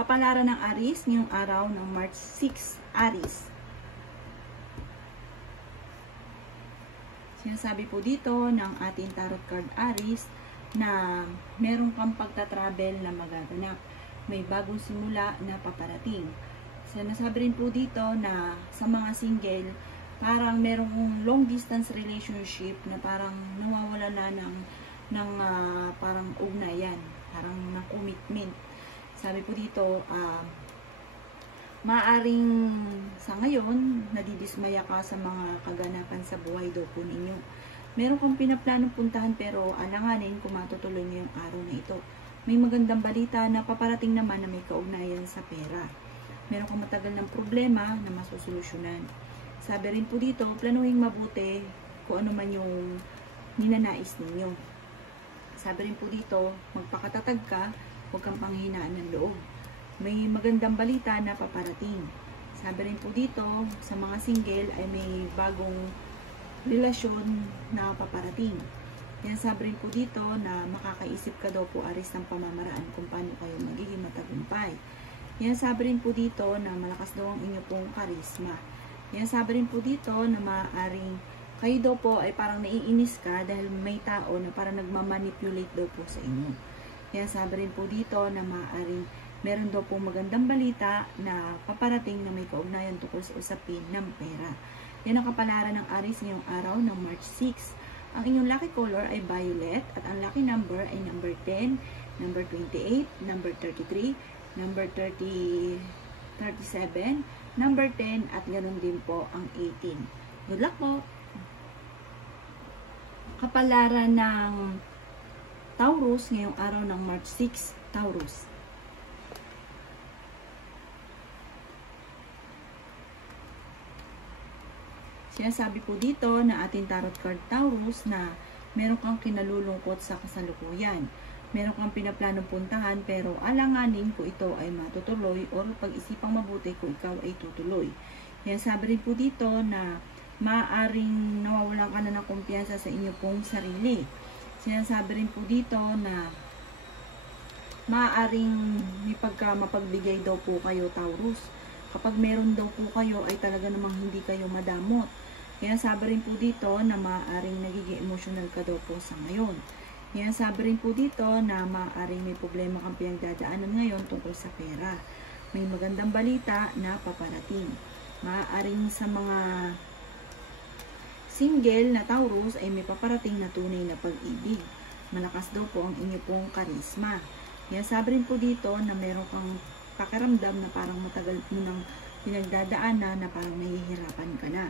Kapalaran ng Aries ngayong araw ng March 6, Aries. Sinasabi po dito ng ating tarot card Aries na meron kang pagta-travel na magaganap. May bagong simula na paparating. Sinasabi rin po dito na sa mga single, parang merong long distance relationship na parang nawawala na ng parang ugnayan, parang na commitment. Sabi po dito, maaring sa ngayon, nadidismaya ka sa mga kaganapan sa buhay daw po ninyo. Meron kang pinaplanong puntahan pero alanganin kung matutuloy ngayong araw na ito. May magandang balita na paparating naman na may kaugnayan sa pera. Meron kang matagal ng problema na masusolusyonan. Sabi rin po dito, planuhin mabuti kung ano man yung ninanais ninyo. Sabi rin po dito, magpakatatag ka, huwag kang panghihinaan ng loob. May magandang balita na paparating. Sabi rin po dito, sa mga single ay may bagong relasyon na paparating. Yan, sabi rin po dito na makakaisip ka daw po Aries ng pamamaraan kung paano kayo magiging matagumpay. Yan, sabi rin po dito na malakas daw ang inyo pong karisma. Yan, sabi rin po dito na maaaring kayo daw po ay parang naiinis ka dahil may tao na parang nagmamanipulate daw po sa inyo. Yan, sabi rin po dito na maaaring meron daw po magandang balita na paparating na may kaugnayan tungkol sa usapin ng pera. Yan ang kapalaran ng Aries ngayong araw ng March 6. Ang inyong lucky color ay violet at ang lucky number ay number 10, number 28, number 33, number 37, number 10 at ganoon din po ang 18. Good luck po! Kapalaran ng Taurus ngayong araw ng March 6, Taurus. Sinasabi po dito na ating tarot card Taurus na meron kang kinalulungkot sa kasalukuyan. Meron kang pinaplanong puntahan pero alanganin kung ito ay matutuloy o pag-isipang mabuti kung ikaw ay tutuloy. Yan, sabi rin po dito na maaaring nawawalan ka na ng kumpiyansa sa inyo pong sarili. Sinasabi rin po dito na maaaring may mapagbigay daw po kayo Taurus. Kapag meron daw po kayo ay talaga namang hindi kayo madamot. Kaya sabi rin po dito na maaaring nagiging emotional ka daw po sa ngayon. Kaya sabi rin po dito na maaaring may problema kang pinagdadaanan ngayon tungkol sa pera. May magandang balita na paparating. Maaaring sa mga single na Taurus ay may paparating na tunay na pag-ibig. Malakas daw po ang inyo pong karisma. Kaya sabi rin po dito na meron kang pakiramdam na parang matagal mo nang pinagdadaanan na parang mahihirapan ka na.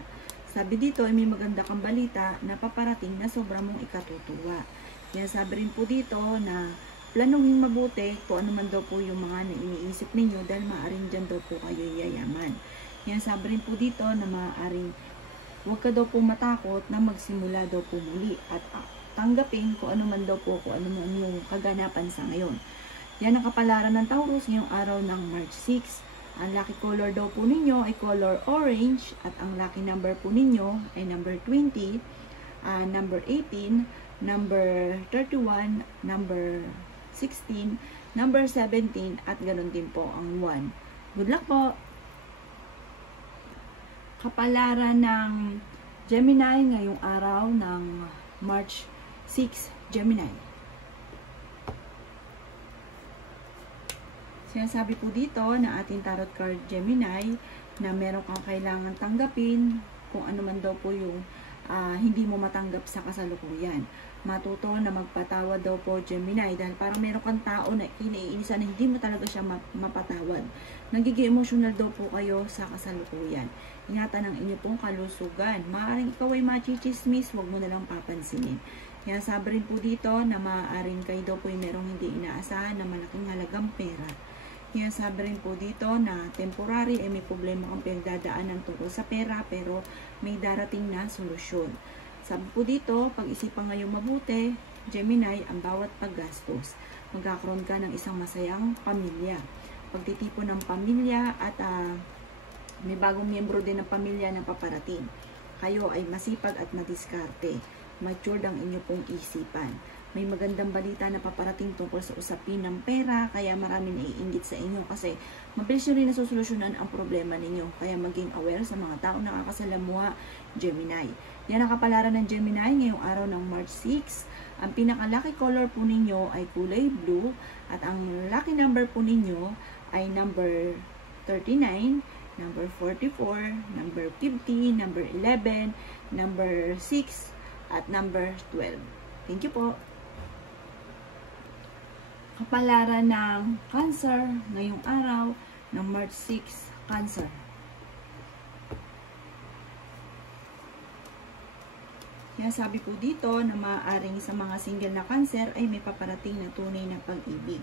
Sabi dito ay may maganda kang balita na paparating na sobrang mong ikatutuwa. Kaya sabi rin po dito na planuhin mabuti kung ano man daw po yung mga iniisip ninyo dahil maaaring dyan daw po kayo yayaman. Kaya sabi rin po dito na maaaring huwag ka daw po matakot na magsimula daw po muli at tanggapin kung ano man daw po kung ano man yung kaganapan sa ngayon. Yan ang kapalaran ng Taurus ngayong araw ng March 6. Ang lucky color daw po ninyo ay color orange at ang lucky number po ninyo ay number 20, number 18, number 31, number 16, number 17 at ganoon din po ang 1. Good luck po! Kapalaran ng Gemini ngayong araw ng March 6, Gemini. Sinasabi po dito na ating tarot card Gemini na meron kang kailangan tanggapin kung ano man daw po yung hindi mo matanggap sa kasalukuyan. Matuto na magpatawad daw po Gemini dahil parang meron kang tao na iniinisan na hindi mo talaga siya mapatawad. Nagiging emotional daw po kayo sa kasalukuyan. Ingatan ang inyo pong kalusugan. Maaaring ikaw ay machichismis, huwag mo na lang papansinin. Kaya sabi rin po dito na maaaring kayo daw po ay merong hindi inaasahan na malaking halagang pera. Kaya sabi rin po dito na temporary ay may problema kang pinagdadaanan tungkol sa pera pero may darating na solusyon. Sabi po dito, pag-isipan ngayong mabuti, Gemini, ang bawat paggastos. Magkakaroon ka ng isang masayang pamilya. Pagtitipon ng pamilya at may bagong miyembro din ng pamilya na paparating. Kayo ay masipag at madiskarte. Matured ang inyo pong isipan. May magandang balita na paparating tungkol sa usapin ng pera, kaya marami naiinggit sa inyo kasi mabilis nyo rin nasusolusyonan ang problema ninyo. Kaya maging aware sa mga taong nakakasalamuha, Gemini. Yan ang kapalaran ng Gemini ngayong araw ng March 6. Ang pinaka-lucky color po ninyo ay kulay blue at ang lucky number po ninyo ay number 39, number 44, number 50, number 11, number 6, at number 12. Thank you po. Kapalaran ng Cancer ngayong araw ng March 6, Cancer. Kaya sabi po dito na maaaring sa mga single na Cancer ay may paparating na tunay na pag-ibig.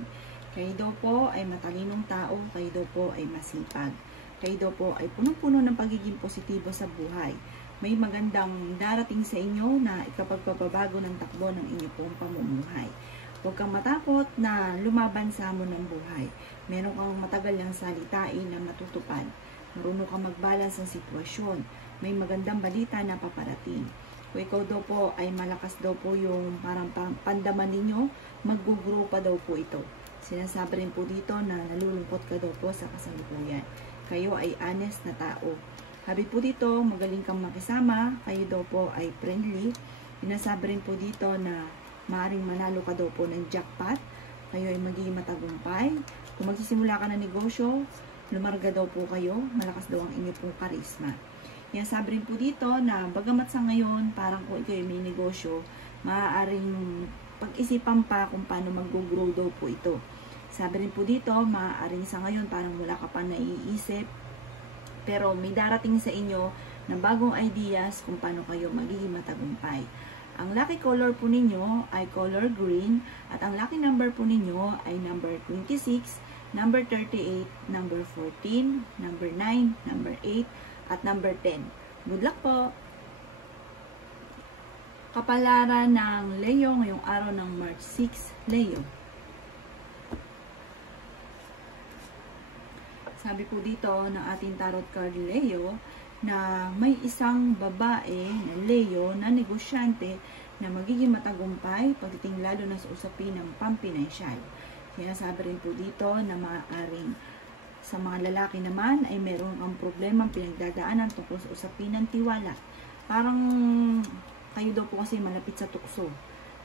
Kayo daw po ay matalinong tao, kayo daw po ay masipag. Kayo daw po ay punong-puno ng pagiging positibo sa buhay. May magandang darating sa inyo na ikapagpapabago ng takbo ng inyo pong pamumuhay. Huwag kang matakot na lumaban sa hamon ng buhay. Meron kang matagal ng salitain na matutupad. Marunong kang mag-balance ng sitwasyon. May magandang balita na paparating. Kung ikaw daw po ay malakas daw po yung parang pandaman ninyo, mag-grow pa daw po ito. Sinasabi rin po dito na nalulungkot ka daw po sa kasalukuyan. Kayo ay honest na tao. Sabi po dito, magaling kang makisama. Kayo daw po ay friendly. Sinasabi rin po dito na maaaring manalo ka daw po ng jackpot. Kayo ay magiging matagumpay. Kung magsisimula ka ng negosyo, lumarga daw po kayo. Malakas daw ang inyo pong karisma. Yan, sabi rin po dito na bagamat sa ngayon, parang kung ikaw ay may negosyo, maaaring pag-isipan pa kung paano mag-grow daw po ito. Sabi rin po dito, maaaring sa ngayon parang wala ka pa naiisip, pero may darating sa inyo na bagong ideas kung paano kayo magiging matagumpay. Ang lucky color po ninyo ay color green at ang lucky number po ninyo ay number 26, number 38, number 14, number 9, number 8, at number 10. Good luck po! Kapalaran ng Leo ngayong araw ng March 6, Leo. Sabi po dito ng ating tarot card Leo na may isang babae na Leo na negosyante na magiging matagumpay pagdating lalo na sa usapin ng pampinansyal. Kaya sabi rin po dito na maaaring sa mga lalaki naman ay meron ang problemang pinagdadaanan tungkol sa usapin ng tiwala. Parang kayo daw po kasi malapit sa tukso.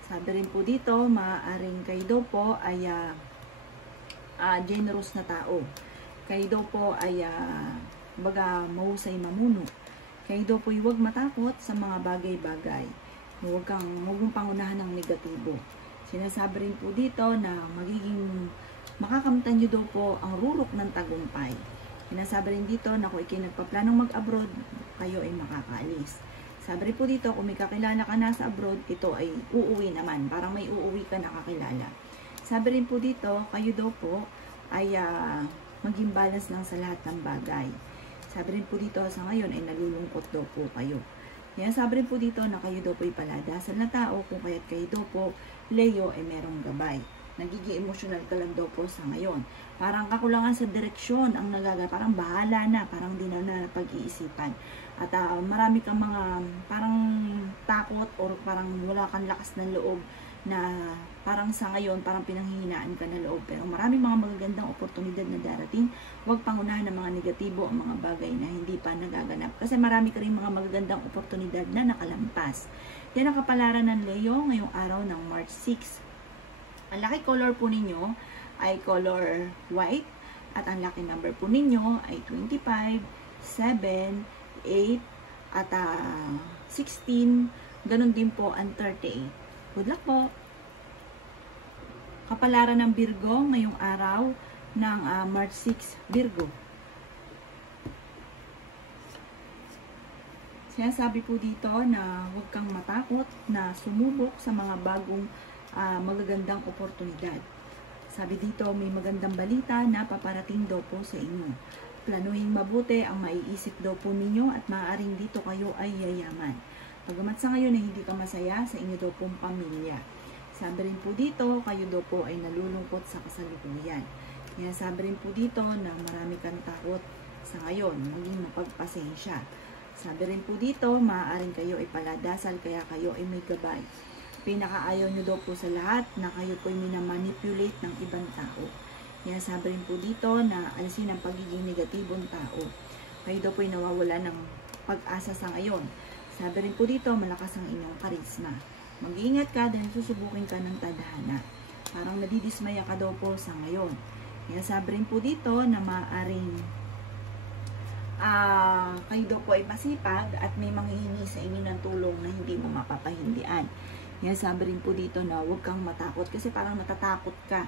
Sabi rin po dito, maaaring kayo daw po ay generous na tao. Kayo daw po ay baga mahusay mamuno. Kayo daw po huwag matakot sa mga bagay-bagay. Huwag mong pangunahan ng negatibo. Sinasabi rin po dito na magiging makakamtan nyo daw po ang rurok ng tagumpay. Sinasabi rin dito na kung ikay nagpaplanong mag-abroad, kayo ay makakaalis. Sabi rin po dito, kung may kakilala ka na sa abroad, ito ay uuwi naman. Parang may uuwi ka na kakilala. Sabi rin po dito, kayo daw po ay maging balance lang sa lahat ng bagay. Sabi rin po dito, sa ngayon ay nalulungkot daw po kayo. Kaya sabi rin po dito na kayo daw po ay paladasal na tao, kung kaya't kayo daw po, Leo, ay merong gabay. Nagiging emotional ka lang daw po sa ngayon. Parang kakulangan sa direksyon ang parang bahala na, parang di na pag-iisipan. At marami kang mga parang takot or parang wala kang lakas ng loob na parang sa ngayon parang pinanghihinaan ka na loob. Pero maraming mga magagandang oportunidad na darating. Huwag pangunahan ng mga negatibo ang mga bagay na hindi pa nagaganap. Kasi marami ka rin mga magagandang oportunidad na nakalampas. Yan ang kapalaran ng Leo ngayong araw ng March 6. Ang lucky color po ninyo ay color white at ang lucky number po ninyo ay 25, 7, 8, at 16. Ganun din po ang 38. Good luck po! Kapalaran ng Virgo ngayong araw ng March 6, Virgo. Sinasabi po dito na huwag kang matakot na sumubok sa mga bagong magagandang oportunidad. Sabi dito, may magandang balita na paparating daw po sa inyo. Planuhin mabuti ang maiisip daw po ninyo at maaaring dito kayo ay yayaman. Pagamat sa ngayon ay hindi ka masaya sa inyo daw pong pamilya. Sabi rin po dito, kayo daw po ay nalulungkot sa kasalukuyan. Kaya sabi rin po dito na marami kang takot sa ngayon, maging mapagpasensya. Sabi rin po dito, maaaring kayo ay paladasal kaya kayo ay may gabay. pinakaayaw nyo daw po sa lahat na kayo po minamanipulate ng ibang tao. Yan, sabi rin po dito na alisin ang pagiging negatibong tao. Kayo daw po nawawala ng pag-asa sa ngayon. Sabi rin po dito, malakas ang inyong karisma. Mag-iingat ka dahil susubukin ka ng tadhana. Parang nadidismaya ka daw po sa ngayon. Yan, sabi rin po dito na maaaring kayo daw po ay masipag at may manghihingi sa inyo ng tulong na hindi mo mapapahindian. Yan, sabi rin po dito na huwag kang matakot kasi parang natatakot ka.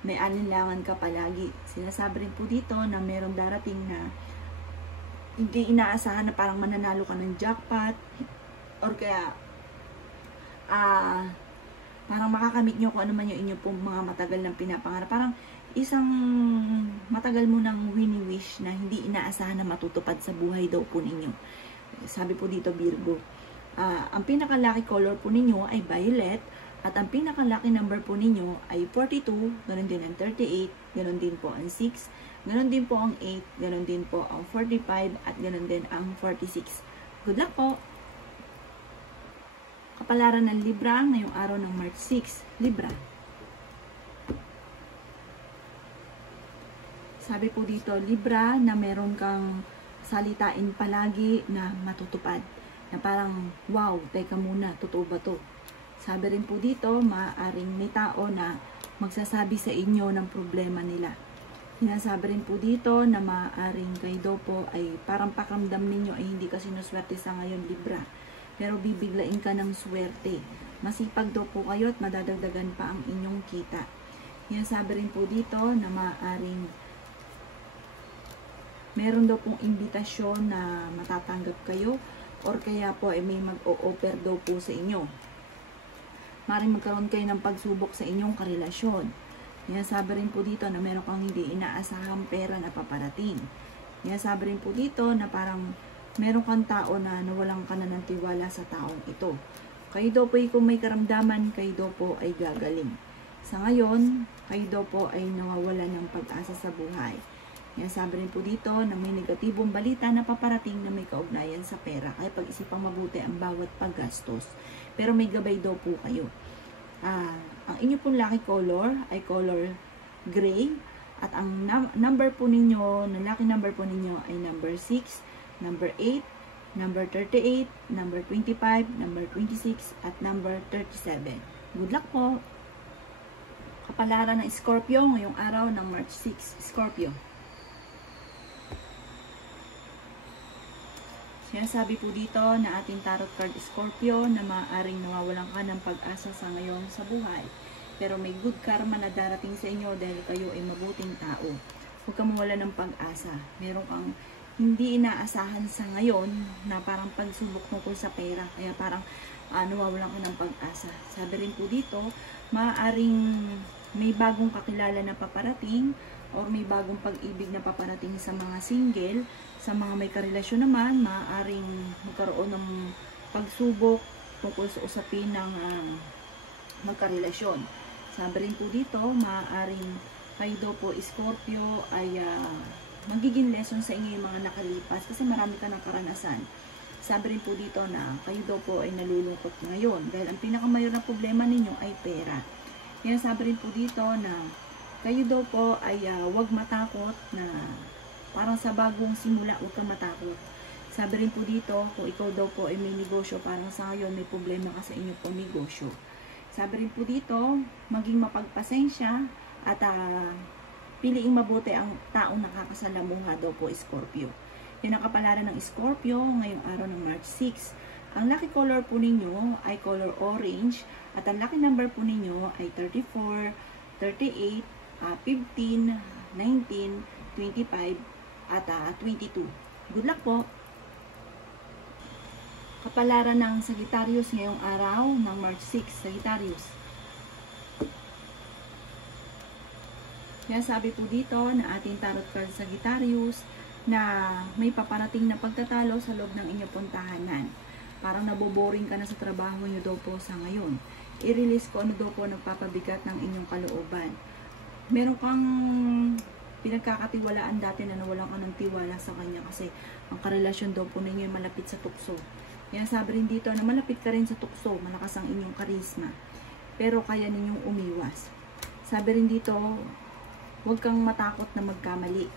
May alinlangan ka palagi. Sinasabi rin po dito na merong darating na hindi inaasahan na parang mananalo ka ng jackpot or kaya parang makakamit nyo kung ano man yung inyo pong mga matagal ng pinapangarap. Parang isang matagal mo ng wini-wish na hindi inaasahan na matutupad sa buhay daw po ninyo. Sabi po dito Virgo. Ang pinaka-lucky color po ninyo ay violet. At ang pinaka-lucky number po ninyo ay 42, ganoon din ang 38, ganoon din po ang 6, ganoon din po ang 8, ganoon din po ang 45, at ganoon din ang 46. Good luck po! Kapalaran ng Libra ngayong araw ng March 6. Libra. Sabi po dito, Libra, na meron kang salitain palagi na matutupad. Na parang, wow, teka muna, totoo ba to? Sabi rin po dito, maaaring may tao na magsasabi sa inyo ng problema nila. Sinasabi rin po dito na maaaring kayo daw po ay parang pakiramdam ninyo ay hindi ka sinuswerte sa ngayon, Libra. Pero bibiglain ka ng swerte. Masipag daw po kayo at madadagdagan pa ang inyong kita. Sinasabi rin po dito na maaaring meron daw pong imbitasyon na matatanggap kayo or kaya po ay may mag-o-offer daw po sa inyo. Maaaring magkaroon kayo ng pagsubok sa inyong karelasyon. Sabi rin po dito na meron kang hindi inaasahang pera na paparating. Sabi rin po dito na parang meron kang tao na nawalan ka na ng tiwala sa taong ito. Kayo daw po kung may karamdaman, kayo daw po ay gagaling. Sa ngayon, kayo daw po ay nawawala ng pag-asa sa buhay. Sabi rin po dito na may negatibong balita na paparating na may kaugnayan sa pera. Kaya pag-isipang mabuti ang bawat paggastos. Pero may gabay daw po kayo. Ang inyo pong lucky color ay color gray. At ang number po ninyo, na lucky number po ninyo ay number 6, number 8, number 38, number 25, number 26, at number 37. Good luck po! Kapalaran ng Scorpio ngayong araw ng March 6. Scorpio. Sinasabi po dito na ating tarot card Scorpio na maaaring nawawalan ka ng pag-asa sa ngayon sa buhay. Pero may good karma na darating sa inyo dahil kayo ay mabuting tao. Huwag ka mawala ng pag-asa. Meron kang hindi inaasahan sa ngayon na parang pagsubok tungkol sa pera. Kaya parang nawawalan ka ng pag-asa. Sabi rin po dito, maaaring may bagong kakilala na paparating or may bagong pag-ibig na paparating sa mga single. Sa mga may karelasyon naman, maaaring magkaroon ng pagsubok tungkol sa usapin ng magkarelasyon. Sabi rin po dito, maaaring kayo daw po Scorpio ay magiging lesson sa inyo yung mga nakalipas kasi marami ka ng karanasan. Sabi rin po dito na kayo daw po ay nalulungkot ngayon dahil ang pinakamayor na problema ninyo ay pera. Kaya sabi rin po dito na kayo daw po ay huwag matakot na parang sa bagong simula, huwag kang matakot. Sabi rin po dito, kung ikaw daw po ay may negosyo, parang sa ngayon may problema ka sa inyong pong negosyo. Sabi rin po dito, maging mapagpasensya at piliing mabuti ang taong nakakasalamuha daw po Scorpio. Yan ang kapalaran ng Scorpio ngayong araw ng March 6. Ang lucky color po ninyo ay color orange at ang lucky number po ninyo ay 34, 38, 15, 19, 25, at 22. Good luck po! Kapalaran ng Sagittarius ngayong araw ng March 6. Sagittarius. Kaya sabi po dito na ating tarot card Sagittarius na may paparating na pagtatalo sa loob ng inyong puntahanan. Parang naboboring ka na sa trabaho nyo daw po sa ngayon. I-release ko ano daw po nagpapabigat ng inyong kalooban. Meron kang pinagkakatiwalaan dati na nawalan ka ng tiwala sa kanya kasi ang karelasyon daw po ninyo ay malapit sa tukso. Yan, sabi rin dito na malapit ka rin sa tukso, malakas ang inyong karisma, pero kaya ninyong umiwas. Sabi rin dito, huwag kang matakot na magkamali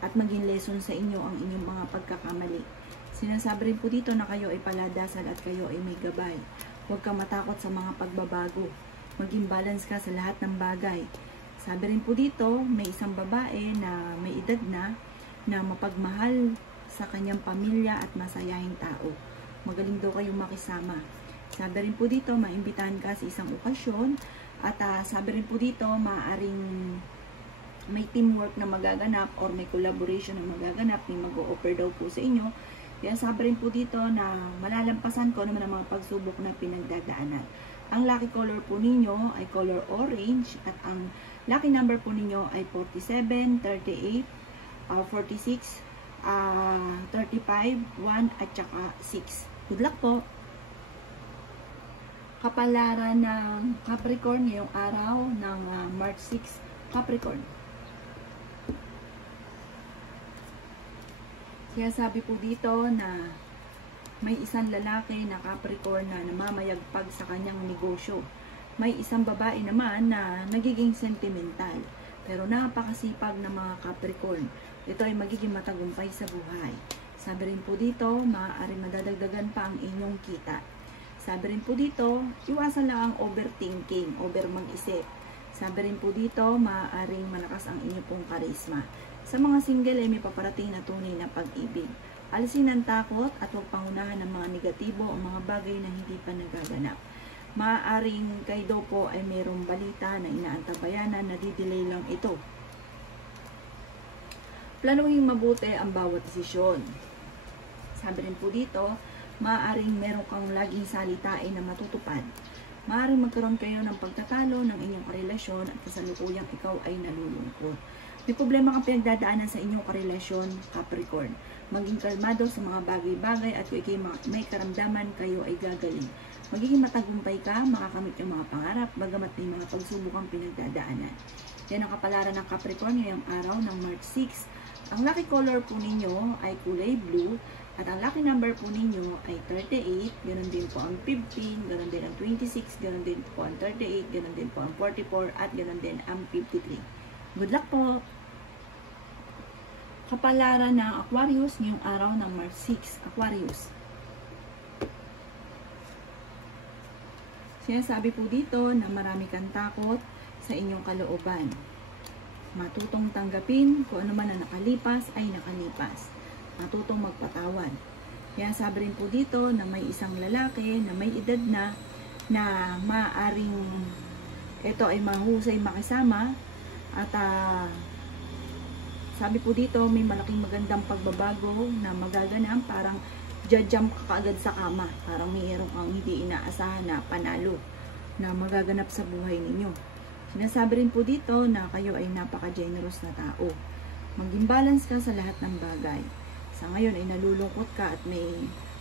at maging lesson sa inyo ang inyong mga pagkakamali. Sinasabi rin po dito na kayo ay paladasal at kayo ay may gabay. Huwag kang matakot sa mga pagbabago. Maging balance ka sa lahat ng bagay. Sabi rin po dito, may isang babae na may edad na mapagmahal sa kanyang pamilya at masayahing tao. Magaling daw kayong makisama. Sabi rin po dito, maimbitahan ka sa isang okasyon. At sabi rin po dito, maaaring may teamwork na magaganap or may collaboration na magaganap, may mag-o-offer daw po sa inyo. Kaya sabi rin po dito na malalampasan ko naman ang mga pagsubok na pinagdadaanan. Ang lucky color po ninyo ay color orange at ang lucky number po ninyo ay 47, 38, 46, 35, 1 at saka 6. Good luck po! Kapalaran ng Capricorn ngayong araw ng March 6, Capricorn. Kaya sabi po dito na may isang lalaki na Capricorn na namamayagpag sa kanyang negosyo. May isang babae naman na nagiging sentimental, pero napakasipag ng mga Capricorn. Ito ay magiging matagumpay sa buhay. Sabi rin po dito, maaari madadagdagan pa ang inyong kita. Sabi rin po dito, iwasan lang ang overthinking, over mag-isip. Sabi rin po dito, maaaring malakas ang inyong pong karisma. Sa mga single ay may paparating na tunay na pag-ibig. Alisin ang takot at huwag pangunahan ng mga negatibo o mga bagay na hindi pa nagaganap. Maaaring kayo po ay mayroong balita na inaantabayanan na didelay lang ito. Planuhin mabuti ang bawat desisyon. Sabi rin po dito, maaaring meron kang laging salitain na matutupad. Maaaring magkaroon kayo ng pagtatalo ng inyong karelasyon at kasalukuyang ikaw ay nalulungkot. May problema kang pinagdadaanan sa inyong karelasyon, Capricorn. Maging kalmado sa mga bagay-bagay at kung ikay may karamdaman, kayo ay gagaling. Magiging matagumpay ka, makakamit yung mga pangarap, bagamat may mga pagsubok kang pinagdadaanan. Yan ang kapalaran ng Capricorn ngayong araw ng March 6. Ang lucky color po ninyo ay kulay blue. At ang lucky number po ninyo ay 38, ganoon din po ang 15, ganoon din ang 26, ganoon din po ang 38, ganoon din po ang 44, at ganoon din ang 53. Good luck po! Kapalaran ng Aquarius ngayong araw ng March 6, Aquarius. Sinasabi po dito na marami kang takot sa inyong kalooban. Matutong tanggapin kung ano man na nakalipas ay nakalipas. Matutong magpatawad. Kaya sabi rin po dito na may isang lalaki na may edad na maaring ito ay mahusay makisama at sabi po dito may malaking magandang pagbabago na magaganap, parang jajump ka kaagad sa kama, parang mayroong kang hindi inaasahan na panalo na magaganap sa buhay ninyo. Sinasabi rin po dito na kayo ay napaka-generous na tao. Maging balance ka sa lahat ng bagay. Sa ngayon ay nalulungkot ka at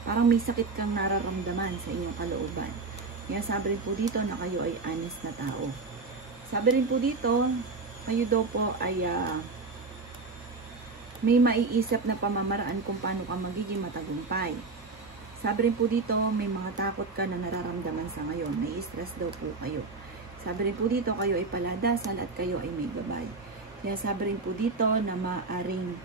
parang may sakit kang nararamdaman sa inyong kalooban. Kaya sabi rin po dito na kayo ay honest na tao. Sabi rin po dito, kayo daw po ay may maiisip na pamamaraan kung paano ka magiging matagumpay. Sabi rin po dito, may mga takot ka na nararamdaman sa ngayon. May stress daw po kayo. Sabi rin po dito, kayo ay paladasal at kayo ay may gabay. Kaya sabi rin po dito na maaring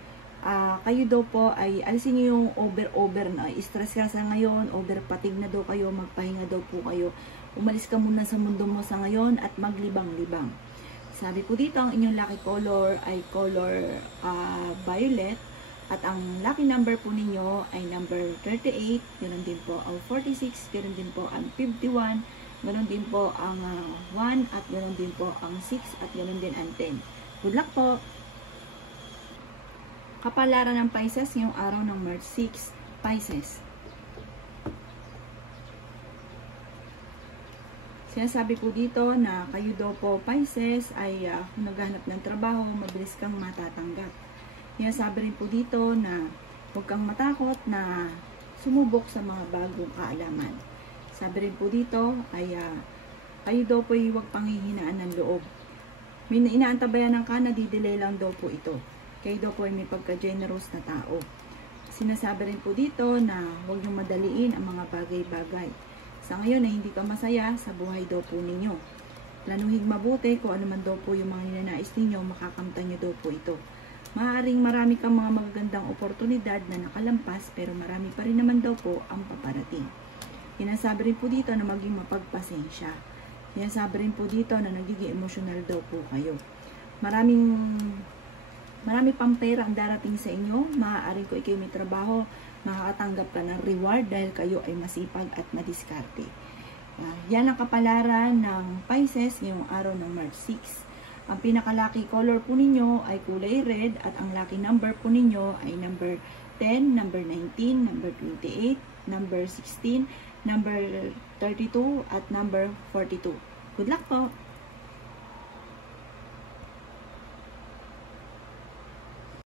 kayo daw po ay alisin nyo yung over na stress ka sa ngayon, overpatig na daw kayo, magpahinga daw po kayo. Umalis ka muna sa mundo mo sa ngayon at maglibang-libang. Sabi po dito, ang inyong lucky color ay color violet at ang lucky number po ninyo ay number 38, ganoon din po ang 46, ganoon din po ang 51, ganoon din po ang 1 at ganoon din po ang 6 at ganoon din ang 10. Good luck po! Kapalaran ng Pisces ngayong araw ng March 6, Pisces. Sinasabi po dito na kayo daw po, Pisces, ay kung naghahanap ng trabaho, mabilis kang matatanggap. Kaya sabi rin po dito na huwag kang matakot na sumubok sa mga bagong kaalaman. Sabi rin po dito ay kayo daw po ay huwag panghihinaan ng loob. May inaantabayan ka na didelay lang daw po ito. Kayo daw po ay may pagka-generous na tao. Sinasabi rin po dito na huwag niyong madaliin ang mga bagay-bagay. Sa ngayon ay hindi pa masaya sa buhay daw po ninyo. Planuhin mabuti kung ano man daw po yung mga ninanais ninyo, makakamtan niyo daw po ito. Maaaring marami kang mga magagandang oportunidad na nakalampas pero marami pa rin naman daw po ang paparating. Sinasabi rin po dito na maging mapagpasensya. Sinasabi rin po dito na nagiging emosyonal daw po kayo. Marami pang pera ang darating sa inyo. Maaaring kung ikaw may trabaho, makakatanggap ka ng reward dahil kayo ay masipag at madiskarte. Yan ang kapalaran ng Pisces ngayong araw ng March 6. Ang pinaka-lucky color po ninyo ay kulay red at ang lucky number po ninyo ay number 10, number 19, number 28, number 16, number 32 at number 42. Good luck po!